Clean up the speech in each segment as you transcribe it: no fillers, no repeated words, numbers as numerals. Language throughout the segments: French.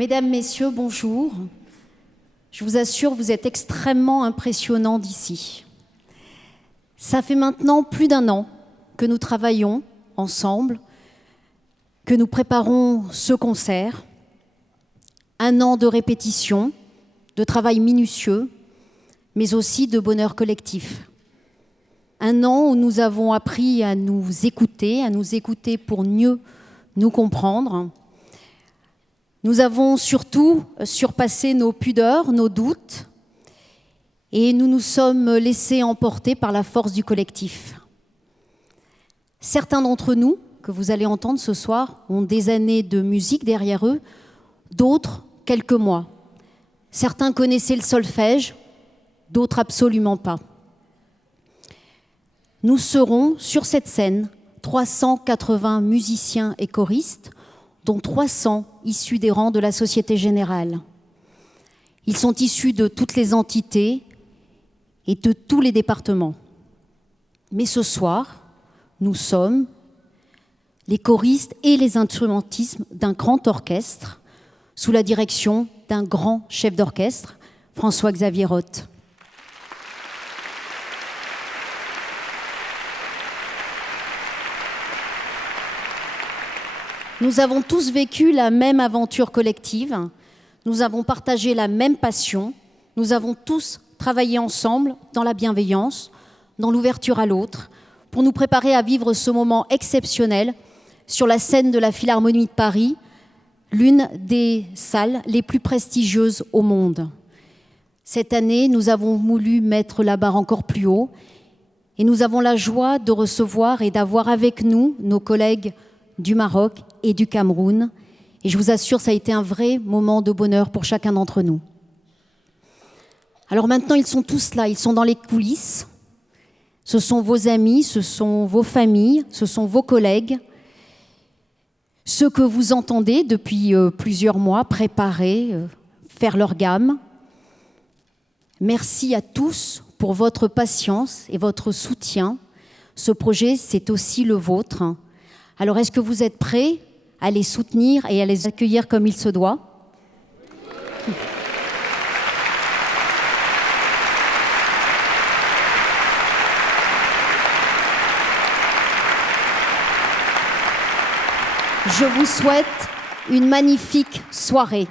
Mesdames, Messieurs, bonjour. Je vous assure, vous êtes extrêmement impressionnants d'ici. Ça fait maintenant plus d'1 an que nous travaillons ensemble, que nous préparons ce concert. 1 an de répétition, de travail minutieux, mais aussi de bonheur collectif. 1 an où nous avons appris à nous écouter pour mieux nous comprendre. Nous avons surtout surpassé nos pudeurs, nos doutes, et nous nous sommes laissés emporter par la force du collectif. Certains d'entre nous, que vous allez entendre ce soir, ont des années de musique derrière eux, d'autres, quelques mois. Certains connaissaient le solfège, d'autres absolument pas. Nous serons sur cette scène 380 musiciens et choristes, dont 300 issus des rangs de la Société Générale. Ils sont issus de toutes les entités et de tous les départements. Mais ce soir, nous sommes les choristes et les instrumentistes d'un grand orchestre sous la direction d'un grand chef d'orchestre, François-Xavier Roth. Nous avons tous vécu la même aventure collective, nous avons partagé la même passion, nous avons tous travaillé ensemble dans la bienveillance, dans l'ouverture à l'autre, pour nous préparer à vivre ce moment exceptionnel sur la scène de la Philharmonie de Paris, l'une des salles les plus prestigieuses au monde. Cette année, nous avons voulu mettre la barre encore plus haut et nous avons la joie de recevoir et d'avoir avec nous nos collègues du Maroc et du Cameroun. Et je vous assure, ça a été un vrai moment de bonheur pour chacun d'entre nous. Alors maintenant, ils sont tous là, ils sont dans les coulisses. Ce sont vos amis, ce sont vos familles, ce sont vos collègues. Ceux que vous entendez depuis plusieurs mois préparer, faire leur gamme. Merci à tous pour votre patience et votre soutien. Ce projet, c'est aussi le vôtre. Alors, est-ce que vous êtes prêts à les soutenir et à les accueillir comme il se doit ? Je vous souhaite une magnifique soirée.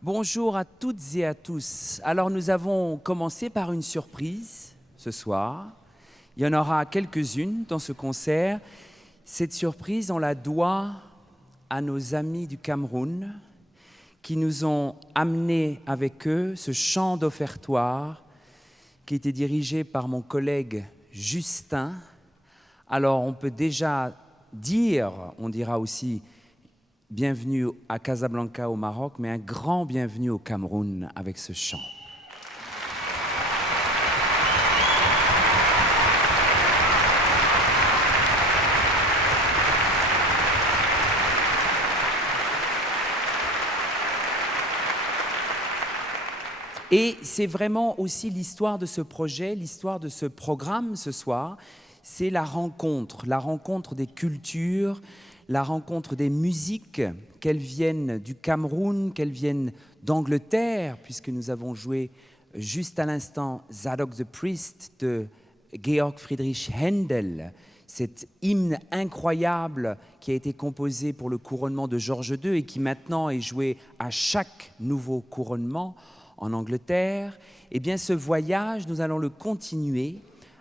Bonjour à toutes et à tous. Alors nous avons commencé par une surprise ce soir. Il y en aura quelques-unes dans ce concert. Cette surprise, on la doit à nos amis du Cameroun qui nous ont amené avec eux ce chant d'offertoire qui était dirigé par mon collègue Justin. Alors on peut déjà dire, on dira aussi bienvenue à Casablanca au Maroc, mais un grand bienvenue au Cameroun avec ce chant. Et c'est vraiment aussi l'histoire de ce projet, l'histoire de ce programme ce soir, c'est la rencontre des cultures, la rencontre des musiques, qu'elles viennent du Cameroun, qu'elles viennent d'Angleterre, puisque nous avons joué juste à l'instant Zadok the Priest de Georg Friedrich Händel, cet hymne incroyable qui a été composé pour le couronnement de George II et qui maintenant est joué à chaque nouveau couronnement en Angleterre. Eh bien, ce voyage, nous allons le continuer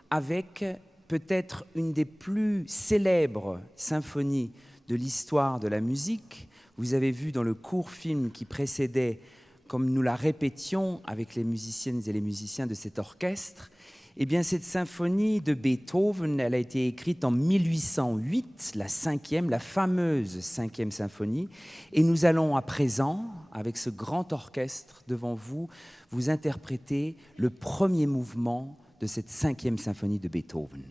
avec peut-être une des plus célèbres symphonies de l'histoire de la musique. Vous avez vu dans le court film qui précédait, comme nous la répétions avec les musiciennes et les musiciens de cet orchestre, eh bien cette symphonie de Beethoven, elle a été écrite en 1808, la fameuse cinquième symphonie, et nous allons à présent, avec ce grand orchestre devant vous, vous interpréter le premier mouvement de cette cinquième symphonie de Beethoven.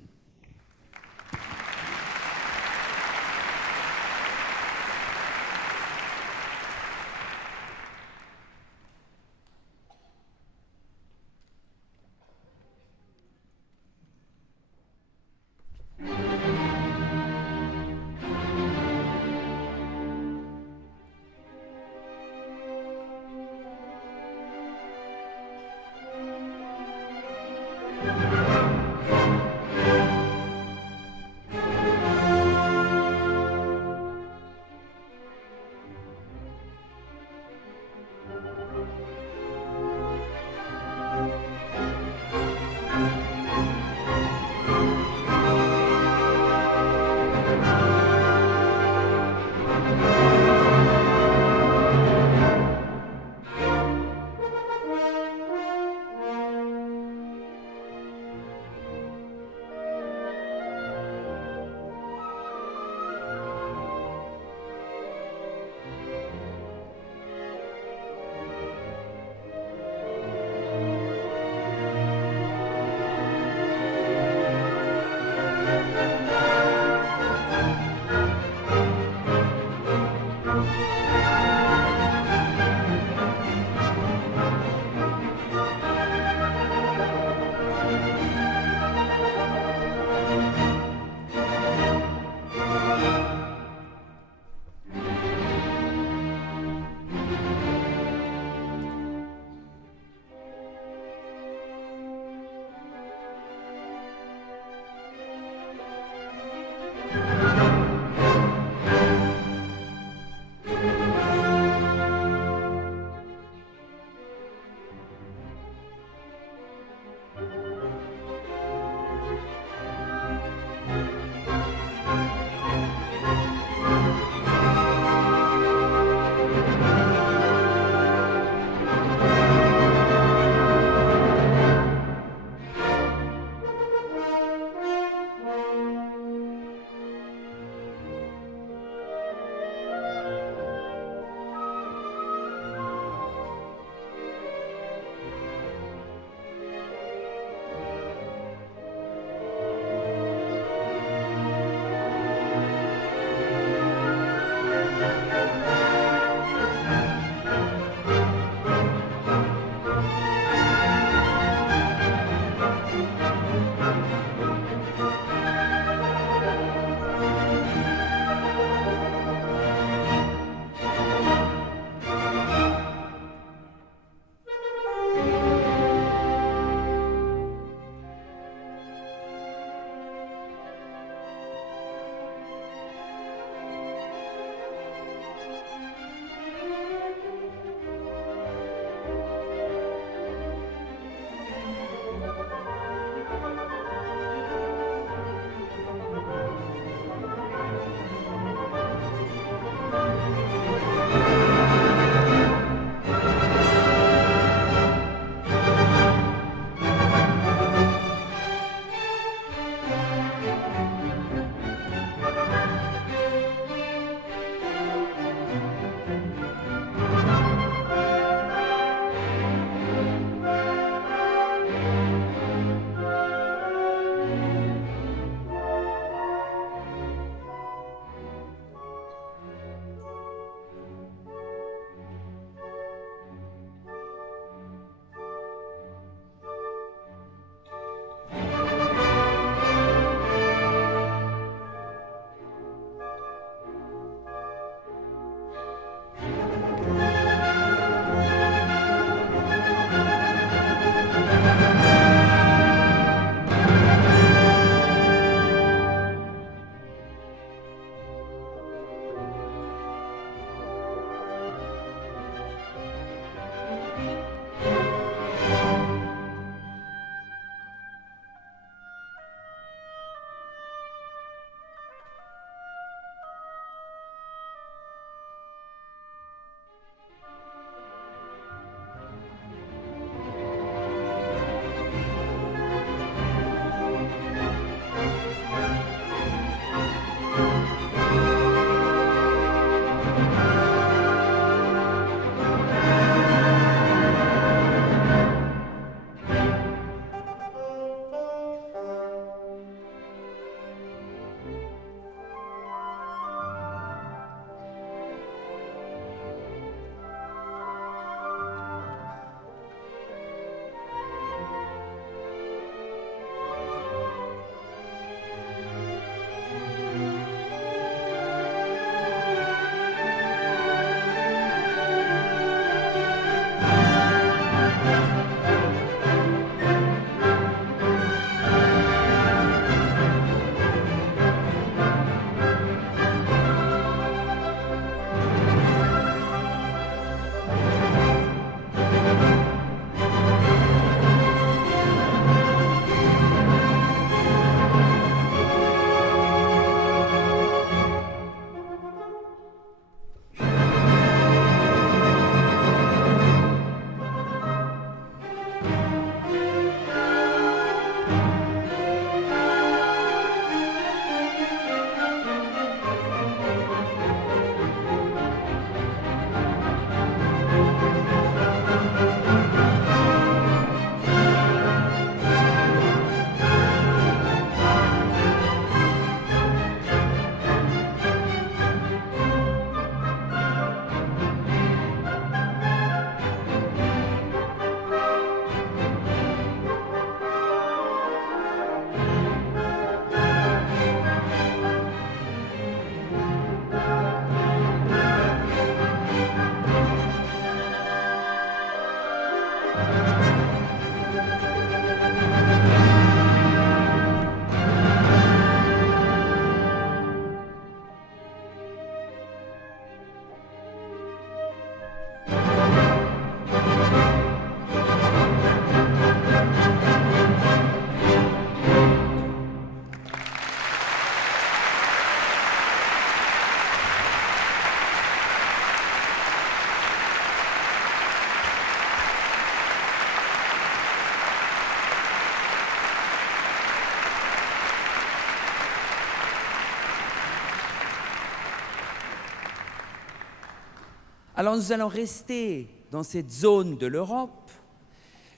Alors nous allons rester dans cette zone de l'Europe.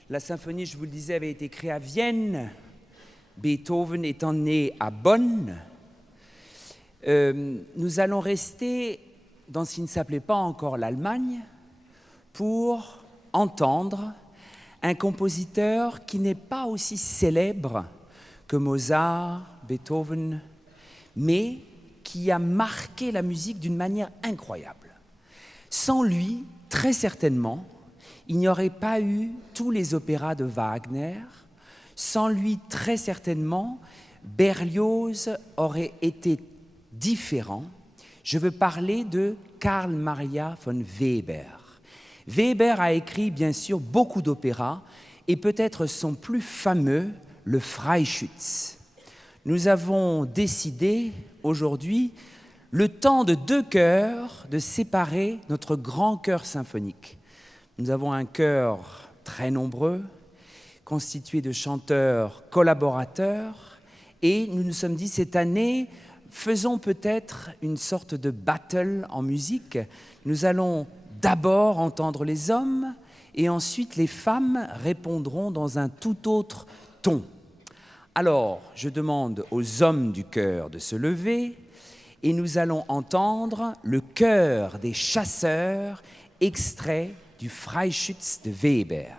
La symphonie, je vous le disais, avait été créée à Vienne, Beethoven étant né à Bonn. Nous allons rester dans ce qui ne s'appelait pas encore l'Allemagne pour entendre un compositeur qui n'est pas aussi célèbre que Mozart, Beethoven, mais qui a marqué la musique d'une manière incroyable. Sans lui, très certainement, il n'y aurait pas eu tous les opéras de Wagner. Sans lui, très certainement, Berlioz aurait été différent. Je veux parler de Carl Maria von Weber. Weber a écrit, bien sûr, beaucoup d'opéras, et peut-être son plus fameux, le Freischütz. Nous avons décidé, aujourd'hui, le temps de 2 chœurs, de séparer notre grand chœur symphonique. Nous avons un chœur très nombreux, constitué de chanteurs collaborateurs, et nous nous sommes dit, cette année, faisons peut-être une sorte de battle en musique. Nous allons d'abord entendre les hommes, et ensuite les femmes répondront dans un tout autre ton. Alors, je demande aux hommes du chœur de se lever, et nous allons entendre le chœur des chasseurs, extrait du Freischütz de Weber.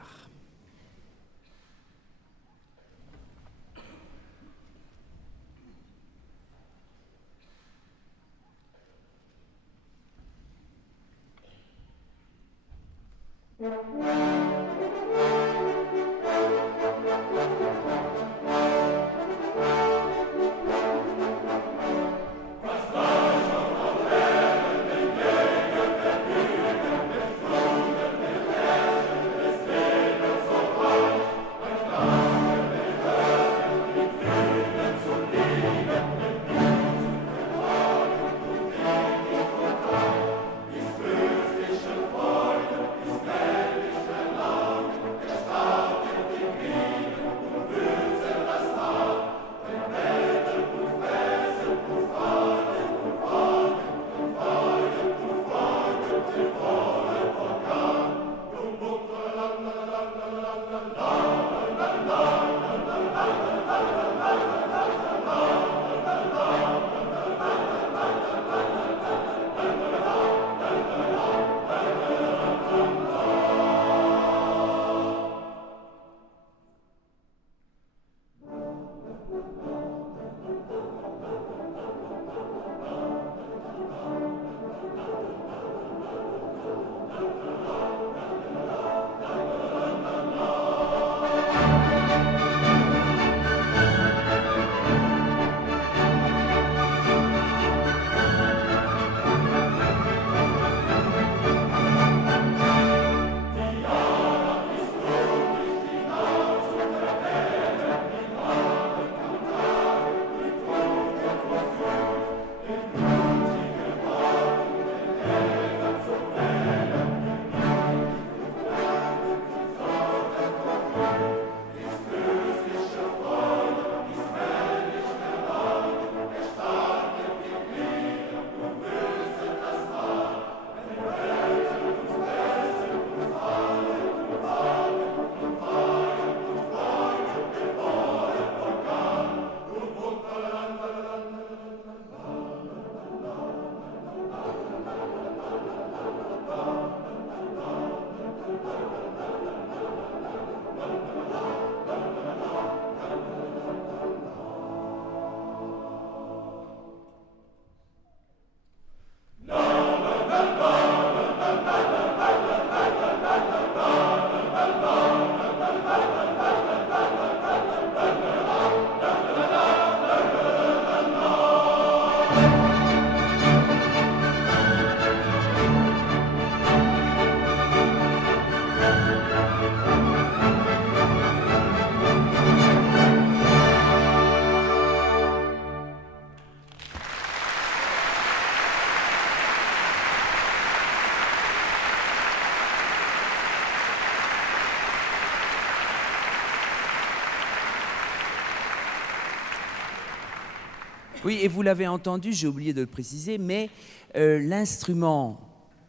Oui, et vous l'avez entendu, j'ai oublié de le préciser, mais l'instrument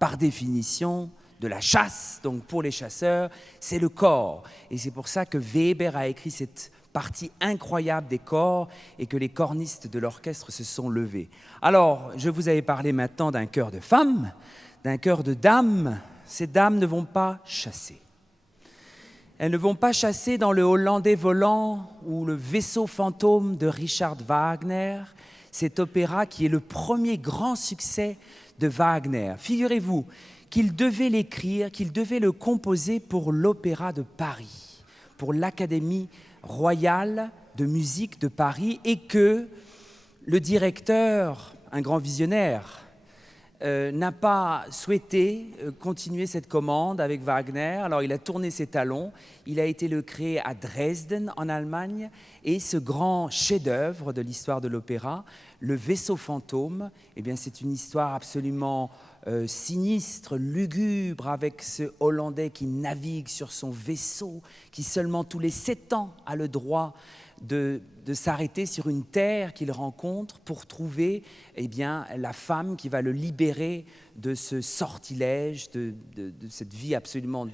par définition, de la chasse. Donc pour les chasseurs, c'est le cor. Et c'est pour ça que Weber a écrit cette partie incroyable des cors et que les cornistes de l'orchestre se sont levés. Alors, je vous avais parlé maintenant d'un chœur de femmes, d'un chœur de dames. Ces dames ne vont pas chasser. Elles ne vont pas chasser dans le Hollandais volant ou le vaisseau fantôme de Richard Wagner, cet opéra qui est le premier grand succès de Wagner. Figurez-vous qu'il devait l'écrire, qu'il devait le composer pour l'Opéra de Paris, pour l'Académie royale de musique de Paris, et que le directeur, un grand visionnaire, n'a pas souhaité continuer cette commande avec Wagner. Alors il a tourné ses talons, il a été le créer à Dresden en Allemagne, et ce grand chef-d'œuvre de l'histoire de l'opéra, Le Vaisseau fantôme, eh bien c'est une histoire absolument sinistre, lugubre, avec ce Hollandais qui navigue sur son vaisseau, qui seulement tous les 7 ans a le droit de s'arrêter sur une terre qu'il rencontre pour trouver eh bien, la femme qui va le libérer de ce sortilège, de cette vie absolument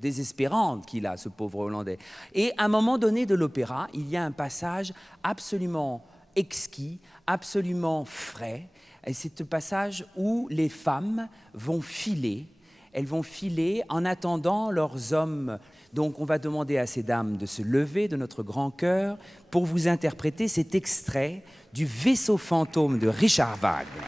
désespérante qu'il a, ce pauvre Hollandais. Et à un moment donné de l'opéra, il y a un passage absolument exquis, absolument frais. Et c'est un passage où les femmes vont filer. Elles vont filer en attendant leurs hommes. Donc on va demander à ces dames de se lever de notre grand chœur pour vous interpréter cet extrait du Vaisseau fantôme de Richard Wagner.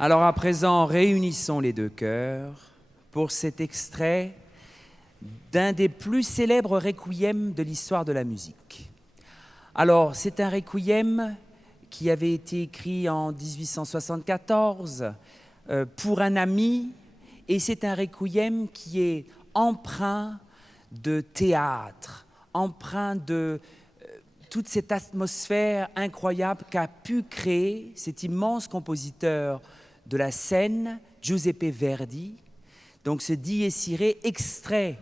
Alors à présent, réunissons les deux cœurs pour cet extrait d'un des plus célèbres requiem de l'histoire de la musique. Alors, c'est un requiem qui avait été écrit en 1874 pour un ami, et c'est un requiem qui est empreint de théâtre, empreint de toute cette atmosphère incroyable qu'a pu créer cet immense compositeur de la scène, Giuseppe Verdi. Donc ce Dies Irae, extrait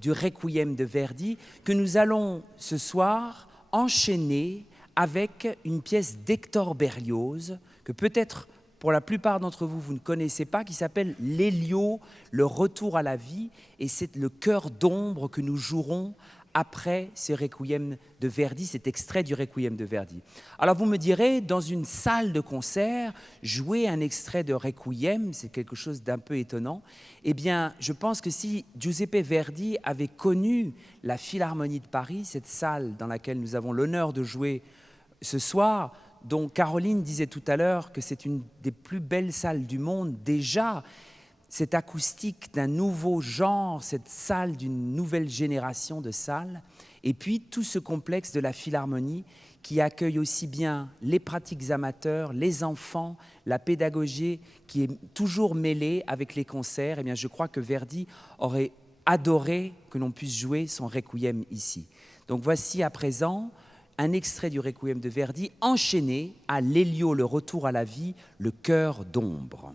du Requiem de Verdi, que nous allons ce soir enchaîner avec une pièce d'Hector Berlioz, que peut-être pour la plupart d'entre vous, vous ne connaissez pas, qui s'appelle L'Élio, le retour à la vie, et c'est le chœur d'ombre que nous jouerons après ce Requiem de Verdi, cet extrait du Requiem de Verdi. Alors vous me direz, dans une salle de concert, jouer un extrait de Requiem, c'est quelque chose d'un peu étonnant. Eh bien, je pense que si Giuseppe Verdi avait connu la Philharmonie de Paris, cette salle dans laquelle nous avons l'honneur de jouer ce soir, dont Caroline disait tout à l'heure que c'est une des plus belles salles du monde, déjà, cette acoustique d'un nouveau genre, cette salle d'une nouvelle génération de salles, et puis tout ce complexe de la Philharmonie qui accueille aussi bien les pratiques amateurs, les enfants, la pédagogie qui est toujours mêlée avec les concerts. Eh bien, je crois que Verdi aurait adoré que l'on puisse jouer son Requiem ici. Donc voici à présent un extrait du Requiem de Verdi enchaîné à l'Élio, le retour à la vie, le chœur d'ombre.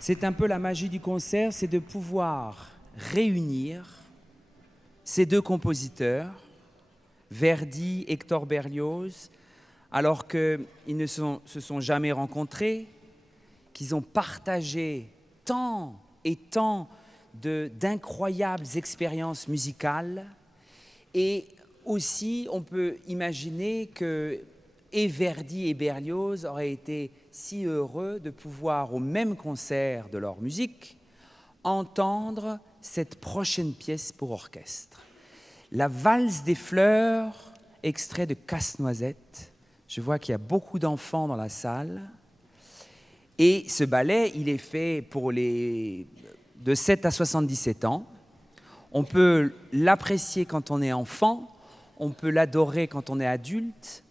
C'est un peu la magie du concert, c'est de pouvoir réunir ces deux compositeurs, Verdi, Hector Berlioz, alors qu'ils ne se sont jamais rencontrés, qu'ils ont partagé tant et tant d'incroyables expériences musicales. Et aussi, on peut imaginer que et Verdi et Berlioz auraient été si heureux de pouvoir, au même concert de leur musique, entendre cette prochaine pièce pour orchestre. La valse des fleurs, extrait de Casse-Noisette. Je vois qu'il y a beaucoup d'enfants dans la salle. Et ce ballet, il est fait pour les de 7 à 77 ans. On peut l'apprécier quand on est enfant, on peut l'adorer quand on est adulte.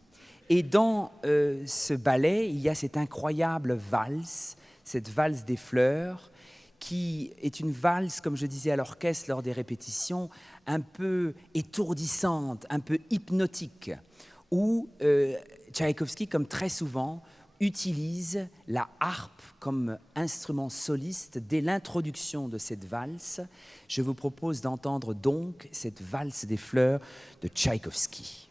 Et dans ce ballet, il y a cette incroyable valse, cette valse des fleurs, qui est une valse, comme je disais à l'orchestre lors des répétitions, un peu étourdissante, un peu hypnotique, où Tchaïkovski, comme très souvent, utilise la harpe comme instrument soliste dès l'introduction de cette valse. Je vous propose d'entendre donc cette valse des fleurs de Tchaïkovski.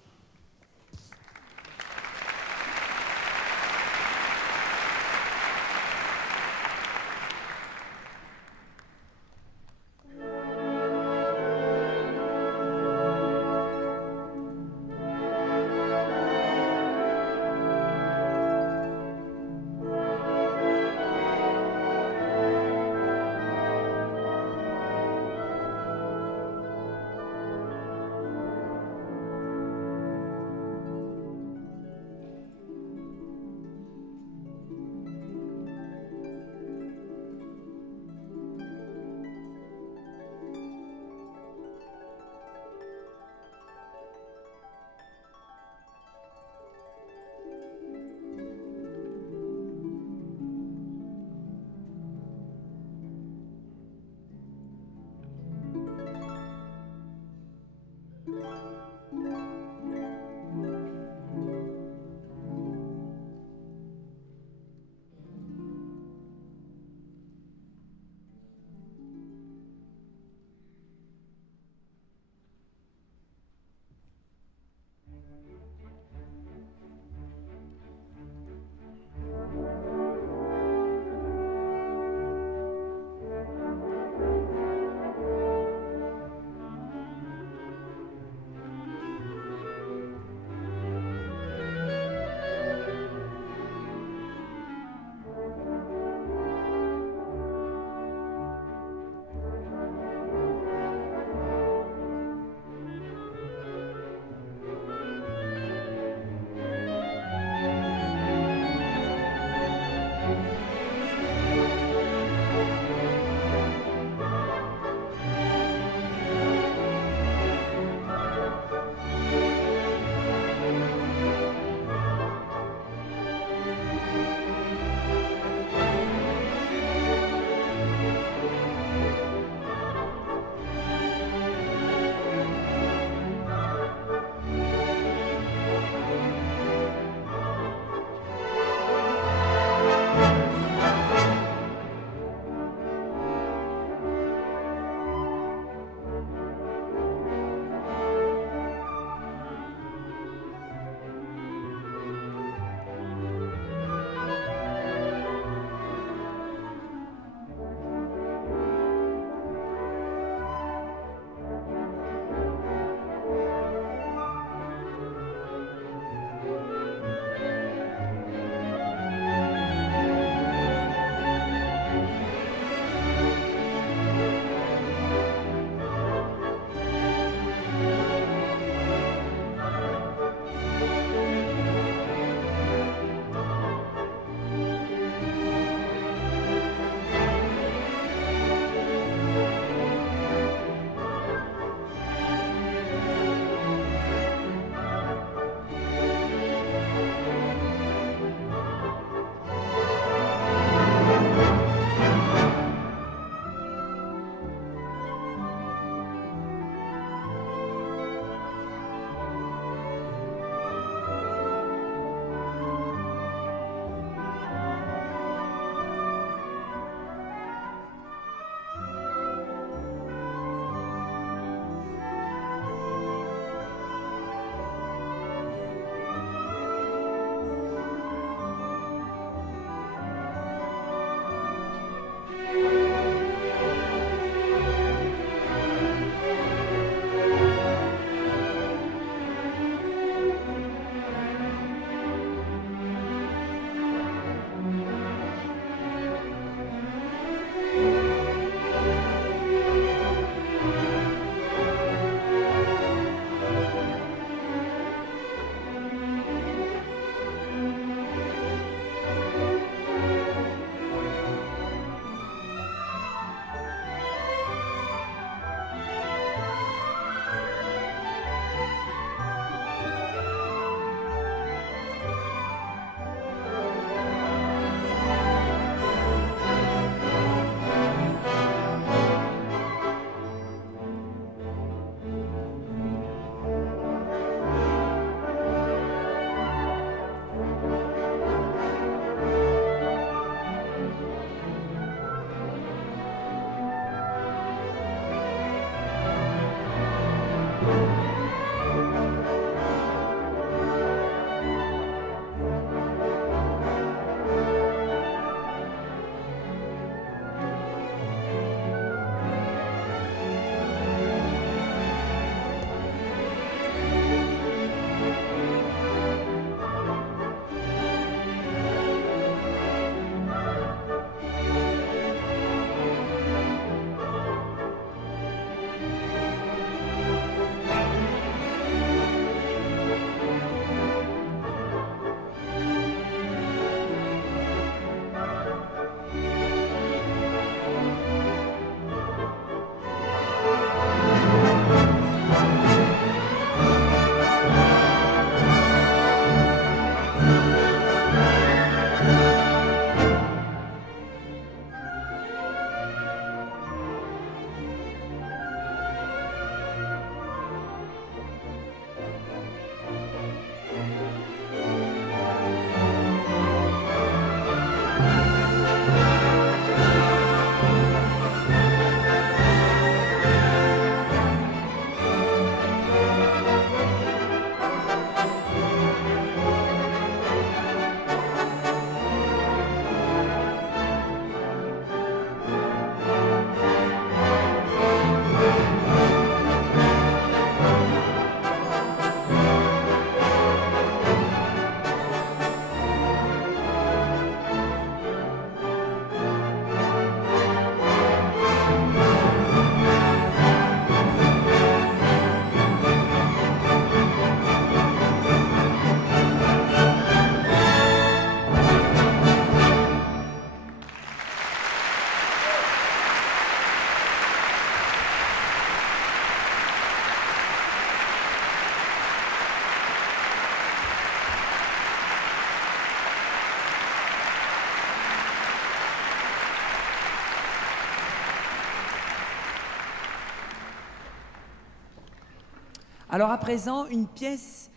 Alors à présent, une pièce...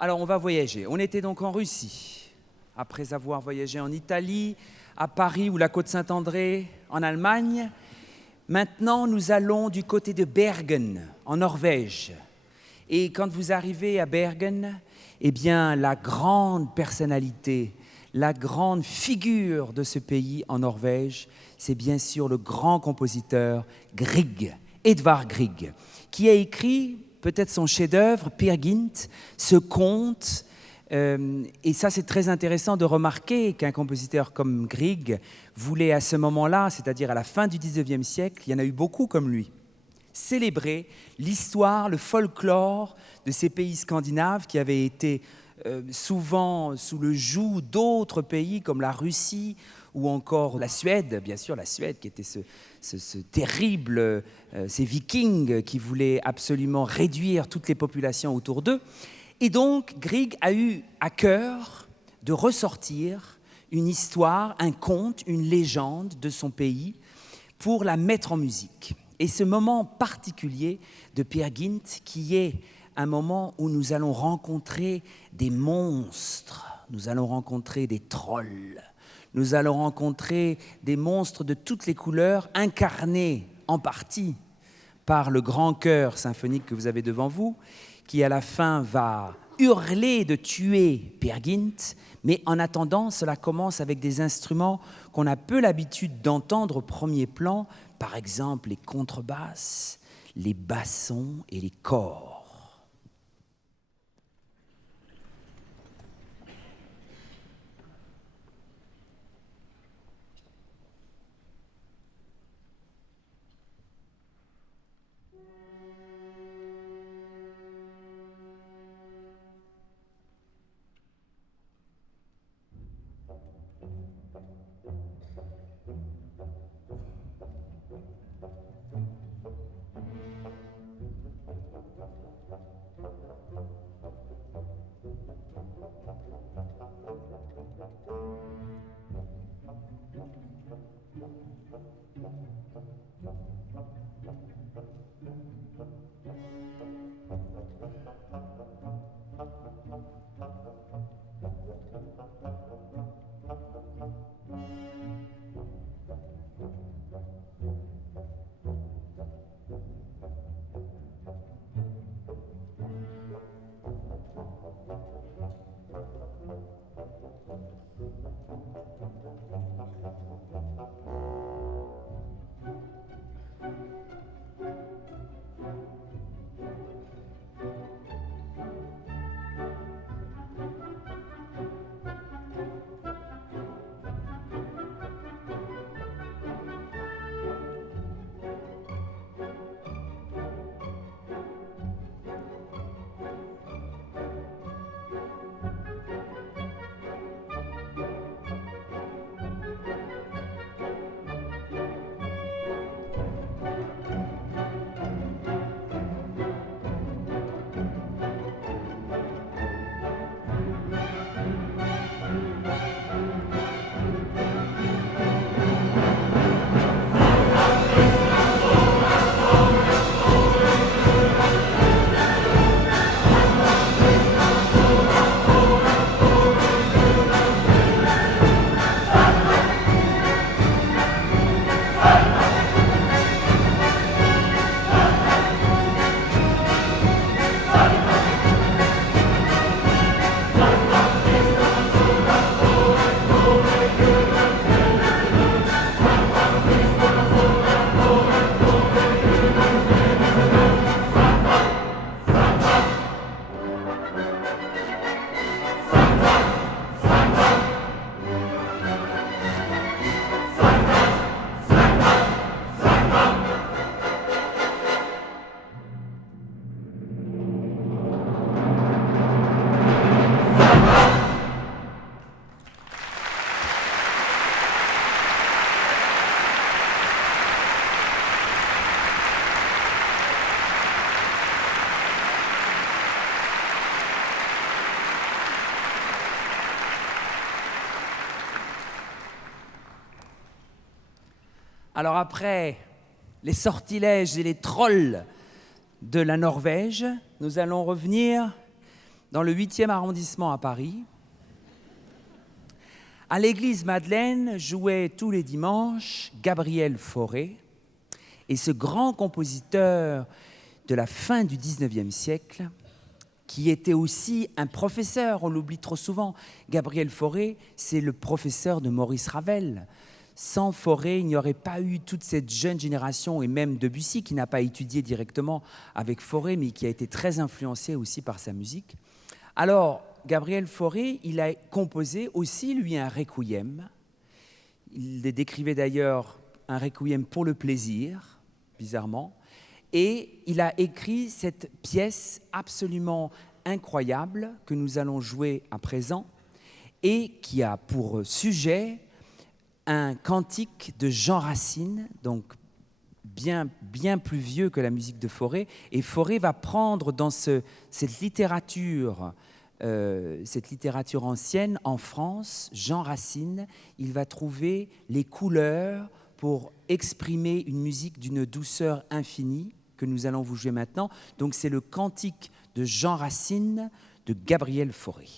Alors on va voyager. On était donc en Russie, après avoir voyagé en Italie, à Paris ou la Côte Saint-André, en Allemagne. Maintenant, nous allons du côté de Bergen, en Norvège. Et quand vous arrivez à Bergen, eh bien, la grande personnalité, la grande figure de ce pays en Norvège, c'est bien sûr le grand compositeur Grieg, Edvard Grieg, qui a écrit peut-être son chef-d'œuvre, Peer Gynt, ce conte. Et ça, c'est très intéressant de remarquer qu'un compositeur comme Grieg voulait à ce moment-là, c'est-à-dire à la fin du XIXe siècle, il y en a eu beaucoup comme lui, célébrer l'histoire, le folklore de ces pays scandinaves qui avaient été souvent sous le joug d'autres pays comme la Russie ou encore la Suède, bien sûr la Suède qui était ce terrible, ces vikings qui voulaient absolument réduire toutes les populations autour d'eux. Et donc Grieg a eu à cœur de ressortir une histoire, un conte, une légende de son pays pour la mettre en musique. Et ce moment particulier de Peer Gynt qui est un moment où nous allons rencontrer des monstres, nous allons rencontrer des trolls, nous allons rencontrer des monstres de toutes les couleurs, incarnés en partie par le grand chœur symphonique que vous avez devant vous, qui à la fin va hurler de tuer Peer Gynt, mais en attendant, cela commence avec des instruments qu'on a peu l'habitude d'entendre au premier plan, par exemple les contrebasses, les bassons et les cors. Alors après les sortilèges et les trolls de la Norvège, nous allons revenir dans le 8e arrondissement à Paris. À l'église Madeleine jouait tous les dimanches Gabriel Fauré. Et ce grand compositeur de la fin du 19e siècle, qui était aussi un professeur, on l'oublie trop souvent. Gabriel Fauré, c'est le professeur de Maurice Ravel. Sans Fauré, il n'y aurait pas eu toute cette jeune génération, et même Debussy, qui n'a pas étudié directement avec Fauré, mais qui a été très influencé aussi par sa musique. Alors, Gabriel Fauré, il a composé aussi, lui, un requiem. Il décrivait d'ailleurs un requiem pour le plaisir, bizarrement. Et il a écrit cette pièce absolument incroyable que nous allons jouer à présent et qui a pour sujet un cantique de Jean Racine, donc bien plus vieux que la musique de Fauré. Et Fauré va prendre dans cette littérature ancienne en France, Jean Racine, il va trouver les couleurs pour exprimer une musique d'une douceur infinie que nous allons vous jouer maintenant. Donc c'est le cantique de Jean Racine de Gabriel Fauré.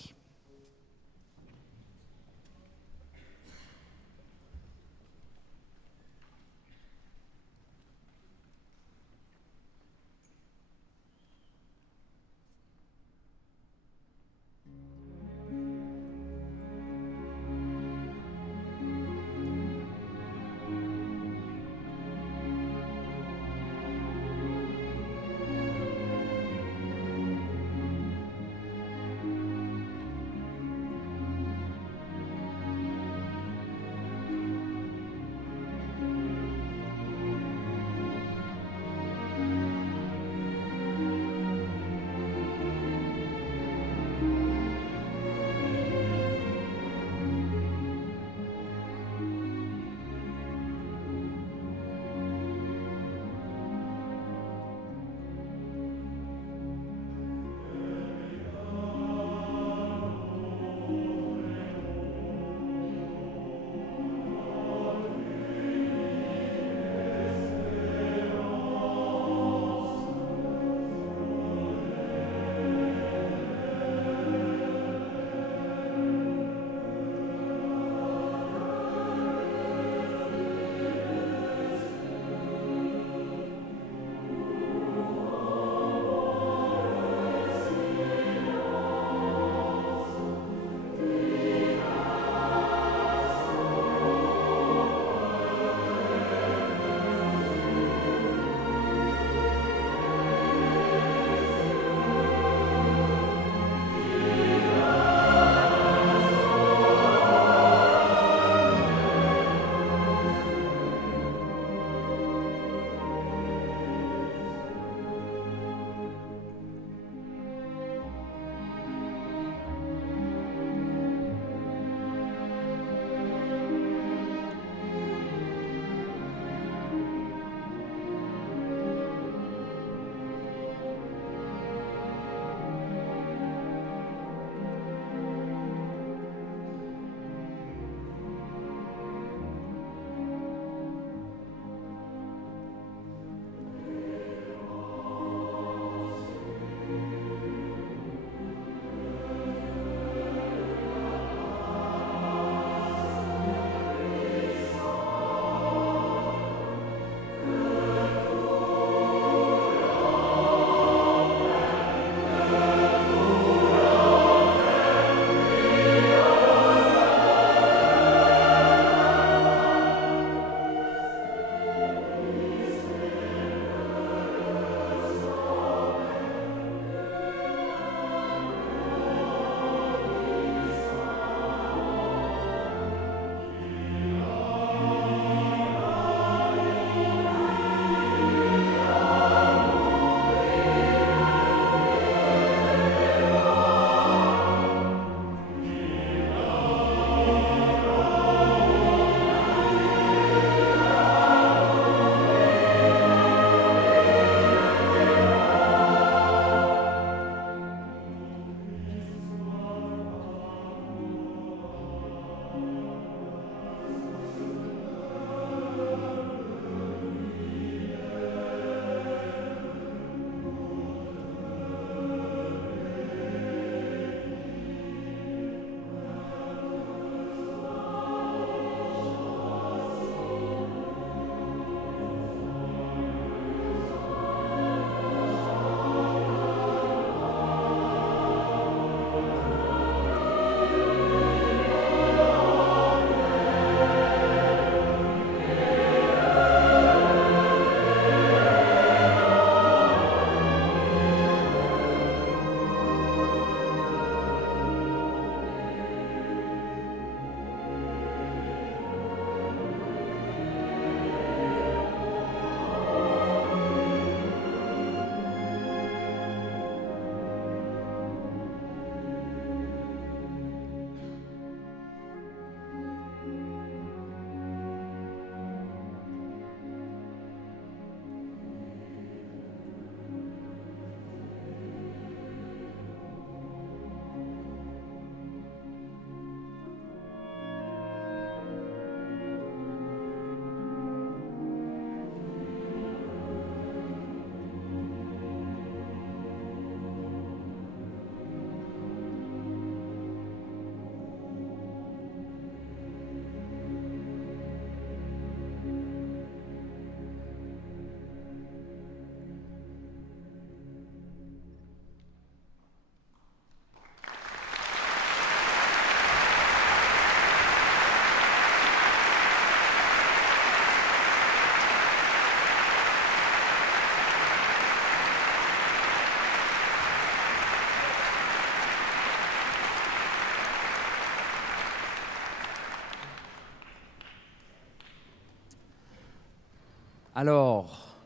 Alors,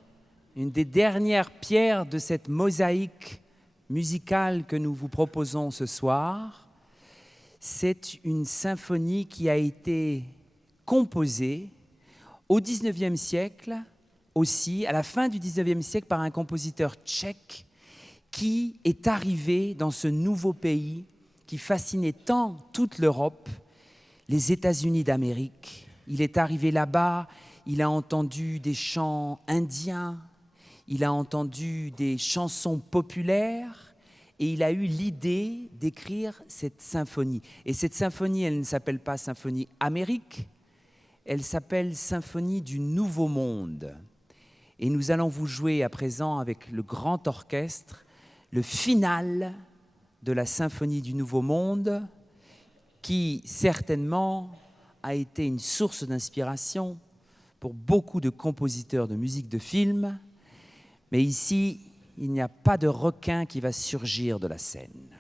une des dernières pierres de cette mosaïque musicale que nous vous proposons ce soir, c'est une symphonie qui a été composée au XIXe siècle aussi, à la fin du XIXe siècle, par un compositeur tchèque qui est arrivé dans ce nouveau pays qui fascinait tant toute l'Europe, les États-Unis d'Amérique. Il est arrivé là-bas, il a entendu des chants indiens, il a entendu des chansons populaires et il a eu l'idée d'écrire cette symphonie. Et cette symphonie, elle ne s'appelle pas Symphonie Amérique, elle s'appelle Symphonie du Nouveau Monde. Et nous allons vous jouer à présent avec le grand orchestre le final de la Symphonie du Nouveau Monde, qui certainement a été une source d'inspiration pour beaucoup de compositeurs de musique de film. Mais ici, il n'y a pas de requin qui va surgir de la scène.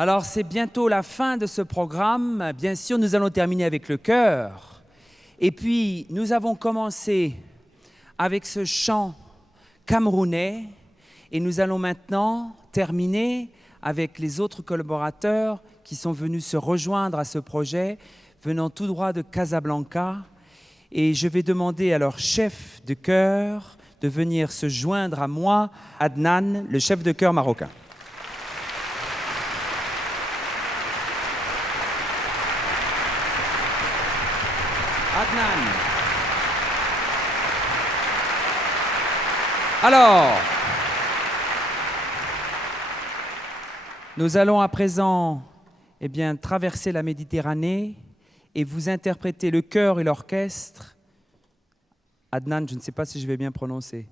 Alors c'est bientôt la fin de ce programme. Bien sûr, nous allons terminer avec le chœur. Et puis, nous avons commencé avec ce chant camerounais et nous allons maintenant terminer avec les autres collaborateurs qui sont venus se rejoindre à ce projet, venant tout droit de Casablanca. Et je vais demander à leur chef de chœur de venir se joindre à moi, Adnan, le chef de chœur marocain. Adnan. Alors, nous allons à présent traverser la Méditerranée et vous interpréter le chœur et l'orchestre. Adnan, je ne sais pas si je vais bien prononcer.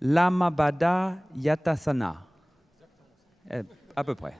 Lamabada Yatasana. À peu près.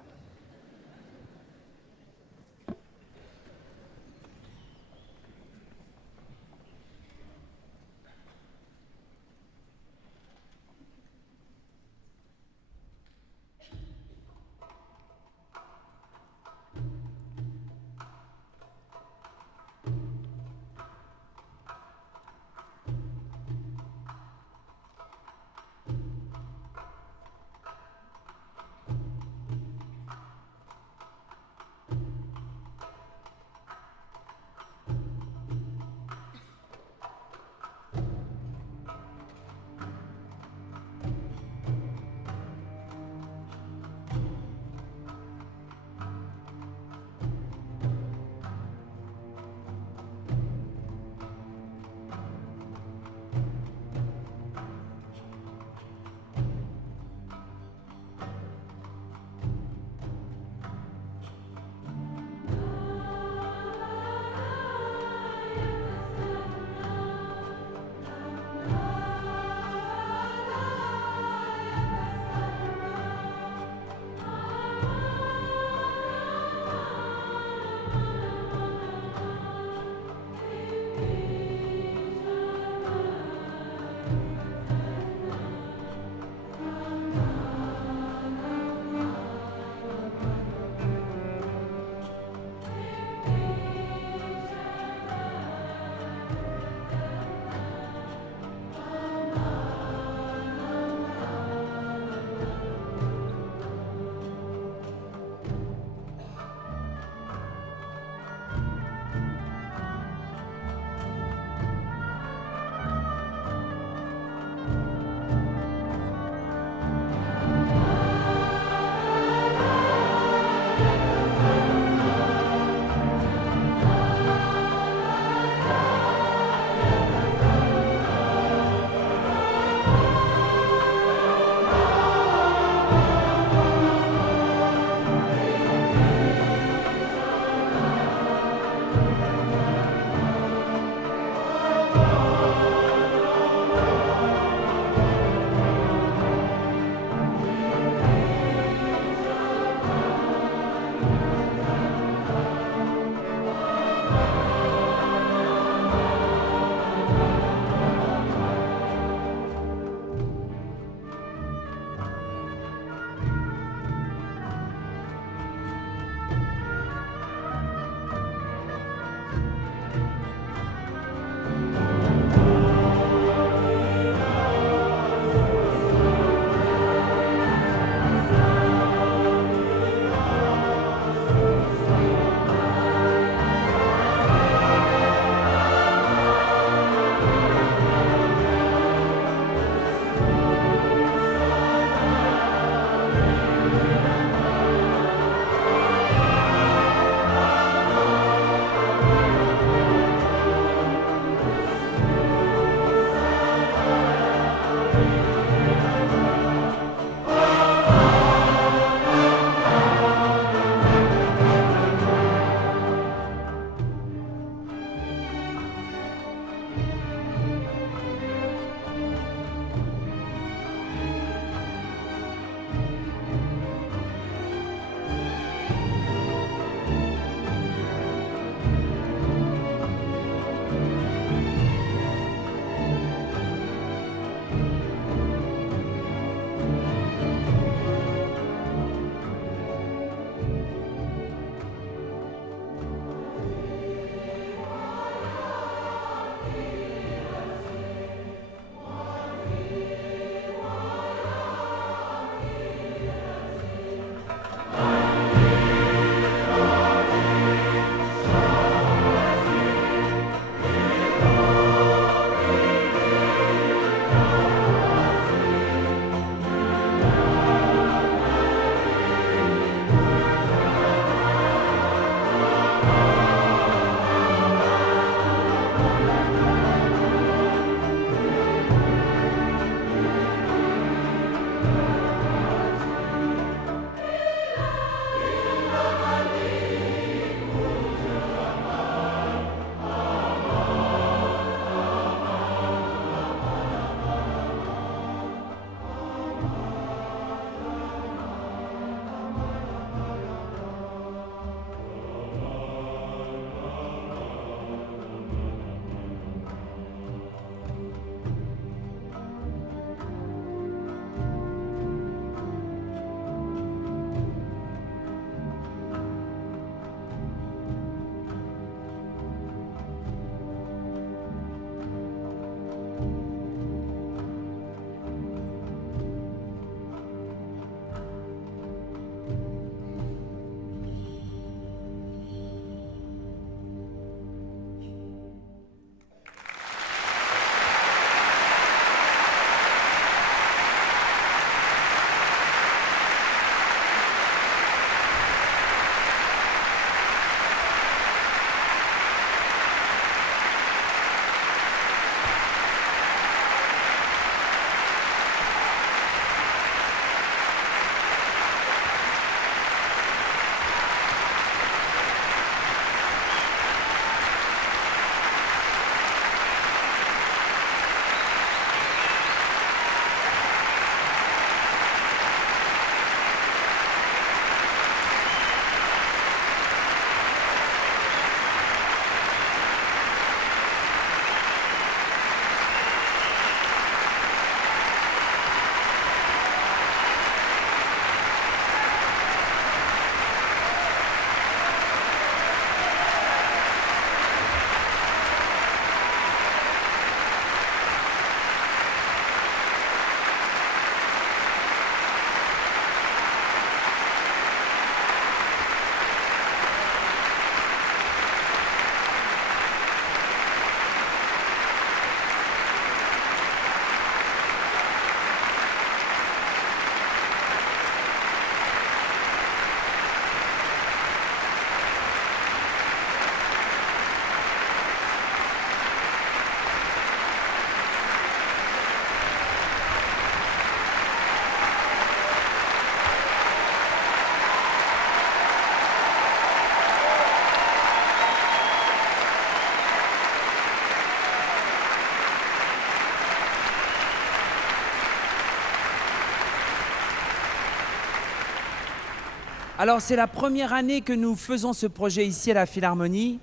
Alors, c'est la première année que nous faisons ce projet ici à la Philharmonie,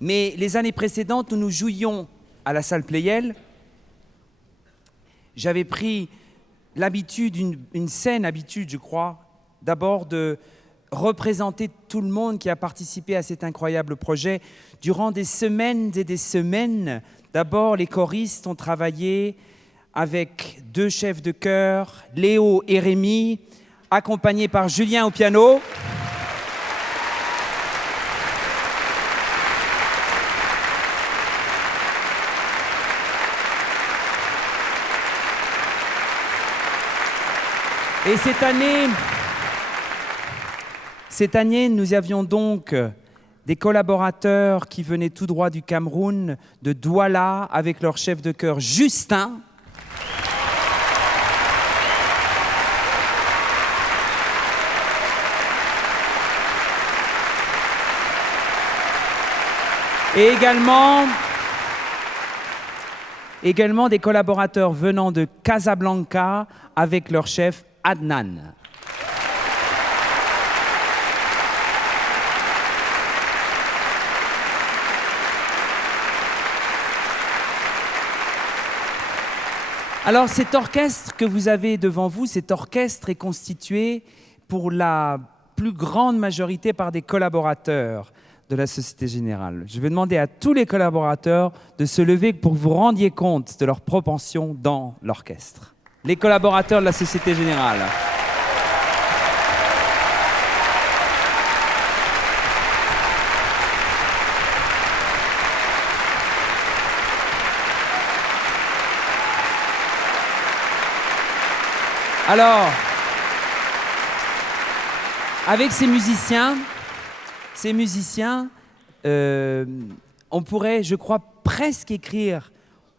mais les années précédentes, nous jouions à la salle Pleyel. J'avais pris l'habitude, une saine habitude, je crois, d'abord de représenter tout le monde qui a participé à cet incroyable projet durant des semaines et des semaines. D'abord, les choristes ont travaillé avec 2 chefs de chœur, Léo et Rémi, accompagnés par Julien au piano. Et cette année, nous avions donc des collaborateurs qui venaient tout droit du Cameroun, de Douala, avec leur chef de chœur Justin. Et également des collaborateurs venant de Casablanca avec leur chef Adnan. Alors cet orchestre que vous avez devant vous, cet orchestre est constitué pour la plus grande majorité par des collaborateurs de la Société Générale. Je vais demander à tous les collaborateurs de se lever pour que vous rendiez compte de leur propension dans l'orchestre. Les collaborateurs de la Société Générale. Alors, avec ces musiciens, on pourrait, je crois, presque écrire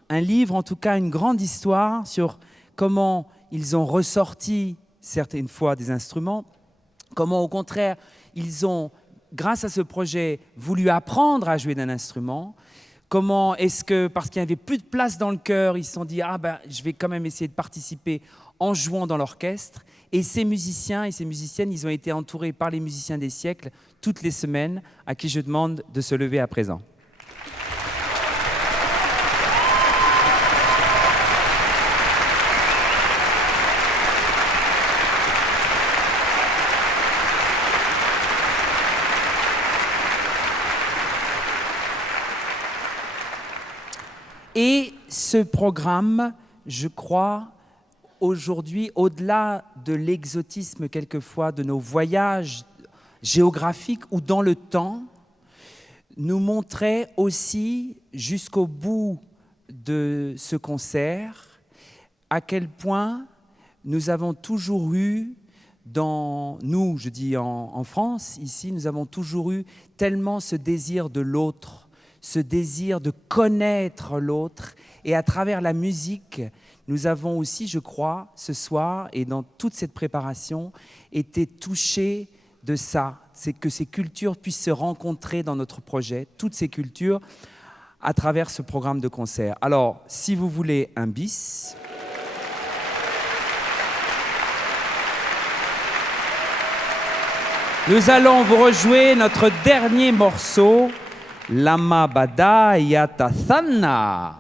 un livre, en tout cas une grande histoire sur comment ils ont ressorti certaines fois des instruments, comment au contraire ils ont, grâce à ce projet, voulu apprendre à jouer d'un instrument, comment est-ce que, parce qu'il n'y avait plus de place dans le chœur, ils se sont dit « Ah ben, je vais quand même essayer de participer en jouant dans l'orchestre ». Et ces musiciens et ces musiciennes, ils ont été entourés par les musiciens des siècles toutes les semaines, à qui je demande de se lever à présent. Et ce programme, je crois, aujourd'hui, au-delà de l'exotisme quelquefois de nos voyages géographiques ou dans le temps, nous montrait aussi jusqu'au bout de ce concert à quel point nous avons toujours eu, nous, je dis en France, ici, nous avons toujours eu tellement ce désir de l'autre, ce désir de connaître l'autre. Et à travers la musique, nous avons aussi, je crois, ce soir et dans toute cette préparation, été touchés de ça. C'est que ces cultures puissent se rencontrer dans notre projet, toutes ces cultures, à travers ce programme de concert. Alors, si vous voulez un bis... Nous allons vous rejouer notre dernier morceau, Lama Bada Yatathana.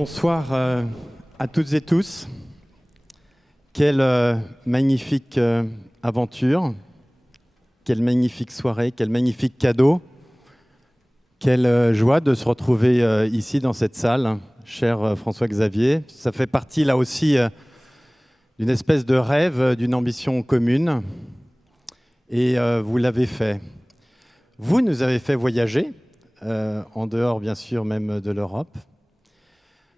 Bonsoir à toutes et tous. Quelle magnifique aventure, quelle magnifique soirée, quel magnifique cadeau. Quelle joie de se retrouver ici dans cette salle, cher François-Xavier. Ça fait partie là aussi d'une espèce de rêve, d'une ambition commune. Et vous l'avez fait. Vous nous avez fait voyager, en dehors bien sûr même de l'Europe.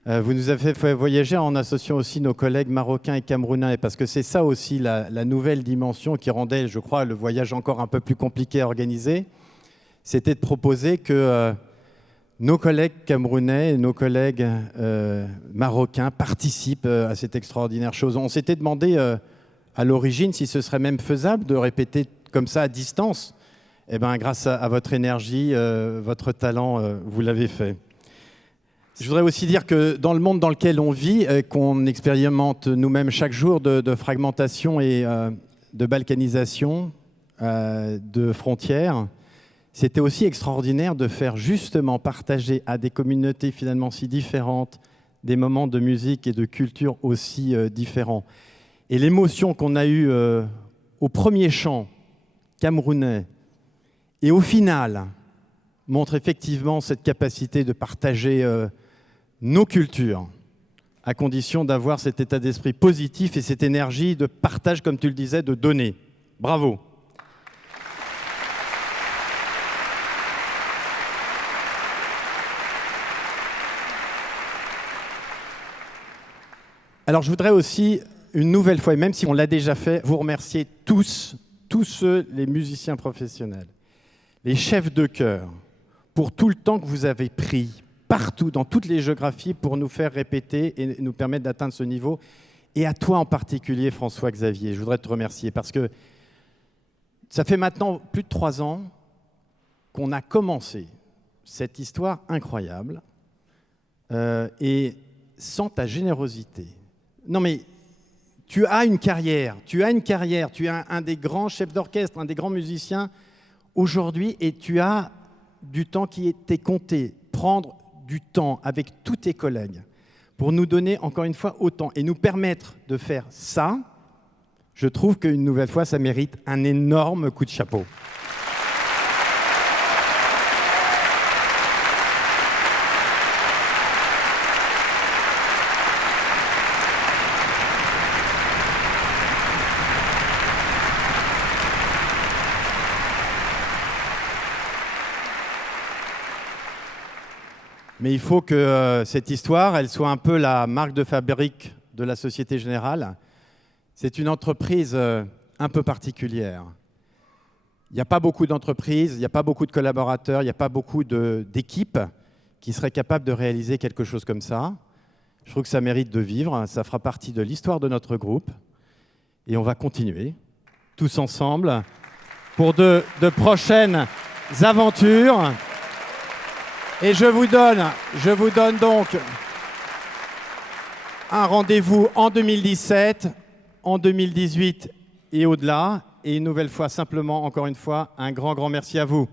Vous nous avez fait voyager en associant aussi nos collègues marocains et camerounais, parce que c'est ça aussi la nouvelle dimension qui rendait, je crois, le voyage encore un peu plus compliqué à organiser. C'était de proposer que nos collègues camerounais et nos collègues marocains participent à cette extraordinaire chose. On s'était demandé à l'origine si ce serait même faisable de répéter comme ça à distance. Eh bien, grâce à votre énergie, votre talent, vous l'avez fait. Je voudrais aussi dire que dans le monde dans lequel on vit, qu'on expérimente nous-mêmes chaque jour de fragmentation et de balkanisation, de frontières, c'était aussi extraordinaire de faire justement partager à des communautés finalement si différentes des moments de musique et de culture aussi différents. Et l'émotion qu'on a eue au premier chant camerounais et au final montre effectivement cette capacité de partager nos cultures, à condition d'avoir cet état d'esprit positif et cette énergie de partage, comme tu le disais, de donner. Bravo. Alors je voudrais aussi, une nouvelle fois, et même si on l'a déjà fait, vous remercier tous ceux, les musiciens professionnels, les chefs de chœur, pour tout le temps que vous avez pris, partout, dans toutes les géographies, pour nous faire répéter et nous permettre d'atteindre ce niveau. Et à toi en particulier, François-Xavier, je voudrais te remercier parce que ça fait maintenant plus de 3 ans qu'on a commencé cette histoire incroyable et sans ta générosité. Non mais, tu as une carrière, tu es un des grands chefs d'orchestre, un des grands musiciens aujourd'hui et tu as du temps qui t'est compté. Prendre du temps avec tous tes collègues pour nous donner encore une fois autant et nous permettre de faire ça, je trouve qu'une nouvelle fois, ça mérite un énorme coup de chapeau. Mais il faut que cette histoire, elle soit un peu la marque de fabrique de la Société Générale. C'est une entreprise un peu particulière. Il n'y a pas beaucoup d'entreprises, il n'y a pas beaucoup de collaborateurs, il n'y a pas beaucoup d'équipes qui seraient capables de réaliser quelque chose comme ça. Je trouve que ça mérite de vivre, ça fera partie de l'histoire de notre groupe. Et on va continuer, tous ensemble, pour de prochaines aventures. Et je vous donne donc un rendez-vous en 2017, en 2018 et au-delà. Et une nouvelle fois, simplement, encore une fois, un grand merci à vous.